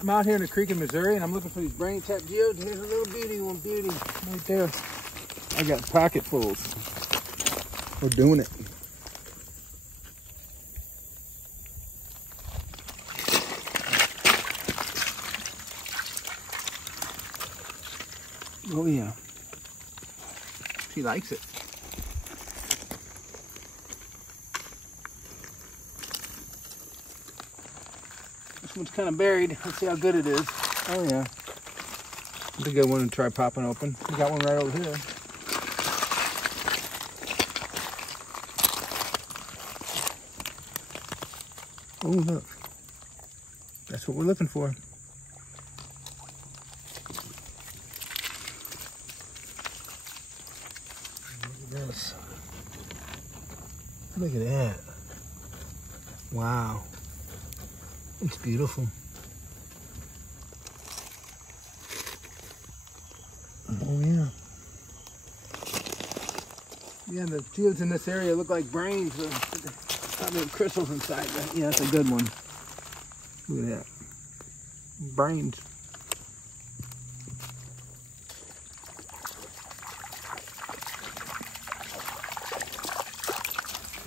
I'm out here in the creek in Missouri, and I'm looking for these brainy type geodes. Here's a little beauty, one beauty right there. I got pocketfuls. We're doing it. Oh yeah, she likes it. This one's kind of buried. Let's see how good it is. Oh yeah. I think I want to try popping open. We got one right over here. Oh look. That's what we're looking for. Look at this. Look at that. Wow. It's beautiful. Oh yeah. Yeah, the geodes in this area look like brains with probably crystals inside. But yeah, that's a good one. Look at that. Brains.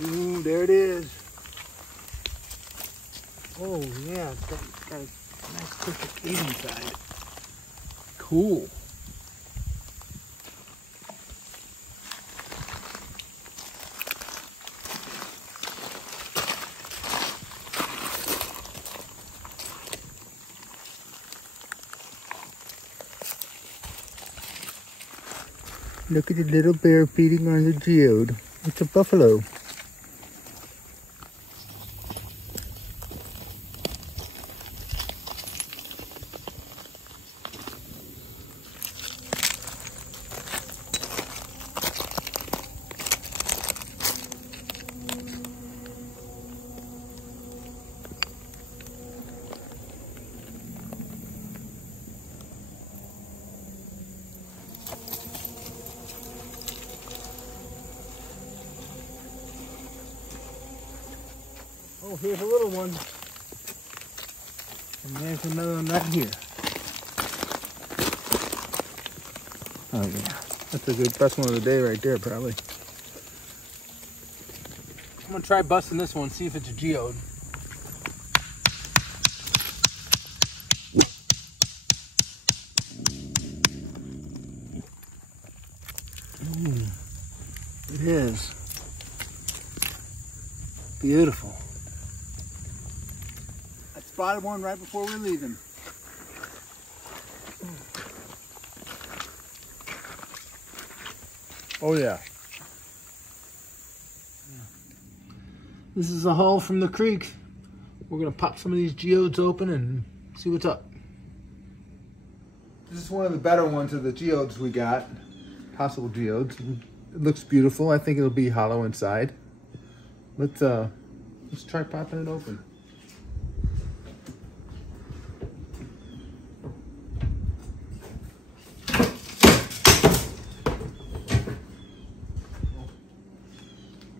Ooh, there it is. Oh yeah, it's got a nice crystal cave inside. Cool. Look at the little bear feeding on the geode. It's a buffalo. Oh, here's a little one. And there's another one right here. Oh yeah, that's a good, best one of the day right there probably. I'm gonna try busting this one, see if it's a geode. Ooh, it is. Beautiful. I spotted one right before we're leaving. Oh yeah. This is a haul from the creek. We're gonna pop some of these geodes open and see what's up. This is one of the better ones of the geodes we got. Possible geodes. It looks beautiful. I think it'll be hollow inside. Let's try popping it open.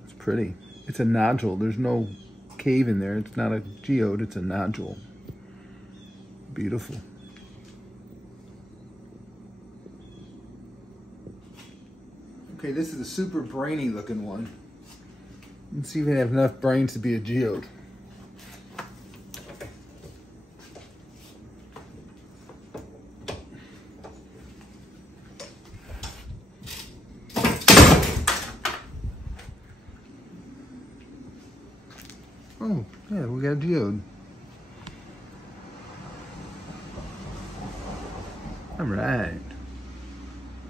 It's pretty. It's a nodule. There's no cave in there. It's not a geode, it's a nodule. Beautiful. Okay, this is a super brainy looking one. Let's see if we have enough brains to be a geode. Oh, yeah, we got a geode. All right.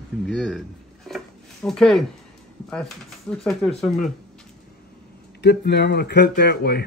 Looking good. Okay. Looks like there's some dip in there. I'm going to cut it that way.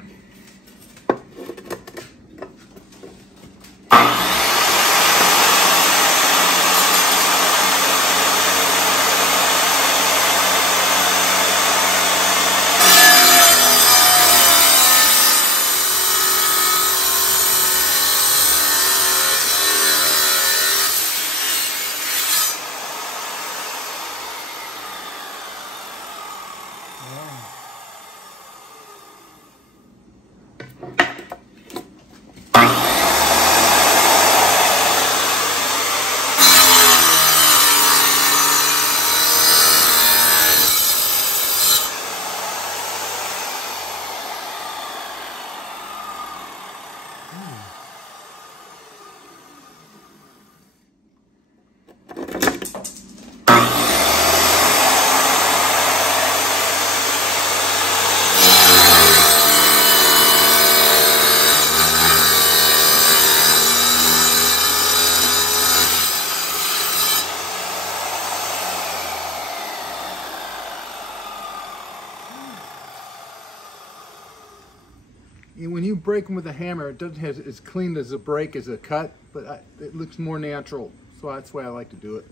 break them with a hammer, it doesn't have as clean as a break as a cut, but it looks more natural. So that's why I like to do it.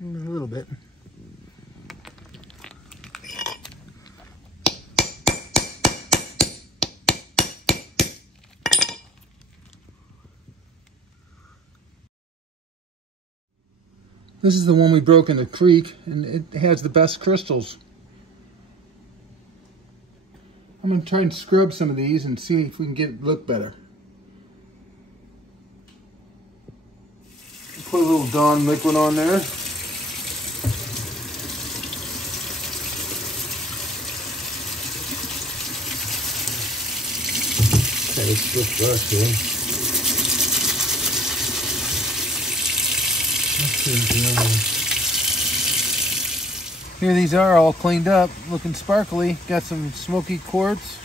A little bit. This is the one we broke in the creek, and it has the best crystals. I'm going to try and scrub some of these and see if we can get it look better. Put a little Dawn liquid on there. Okay, it's just brush here. Here these are all cleaned up, looking sparkly. Got some smoky quartz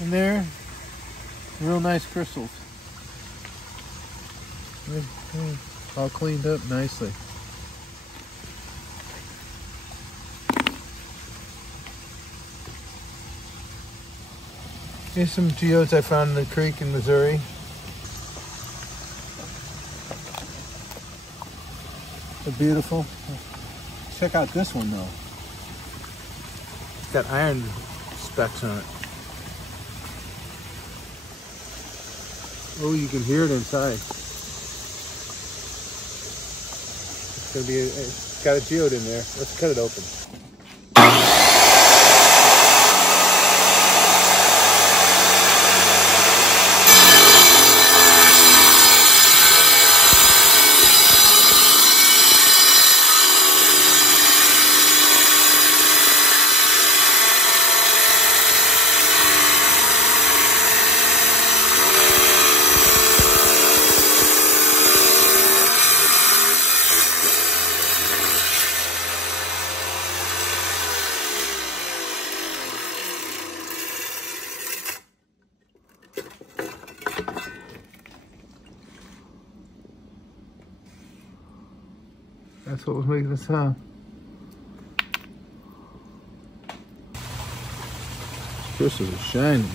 in there. Real nice crystals. All cleaned up nicely. Here's some geodes I found in the creek in Missouri. They're beautiful. Check out this one though. It's got iron specks on it. Oh, you can hear it inside. It's got a geode in there. Let's cut it open. That's what was making the sound. Crystals are shining.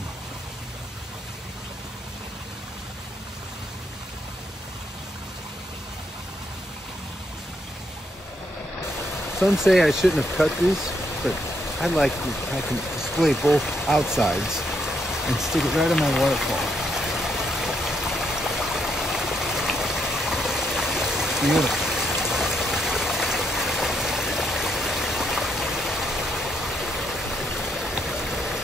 Some say I shouldn't have cut this, but I can display both outsides and stick it right on my waterfall. Beautiful.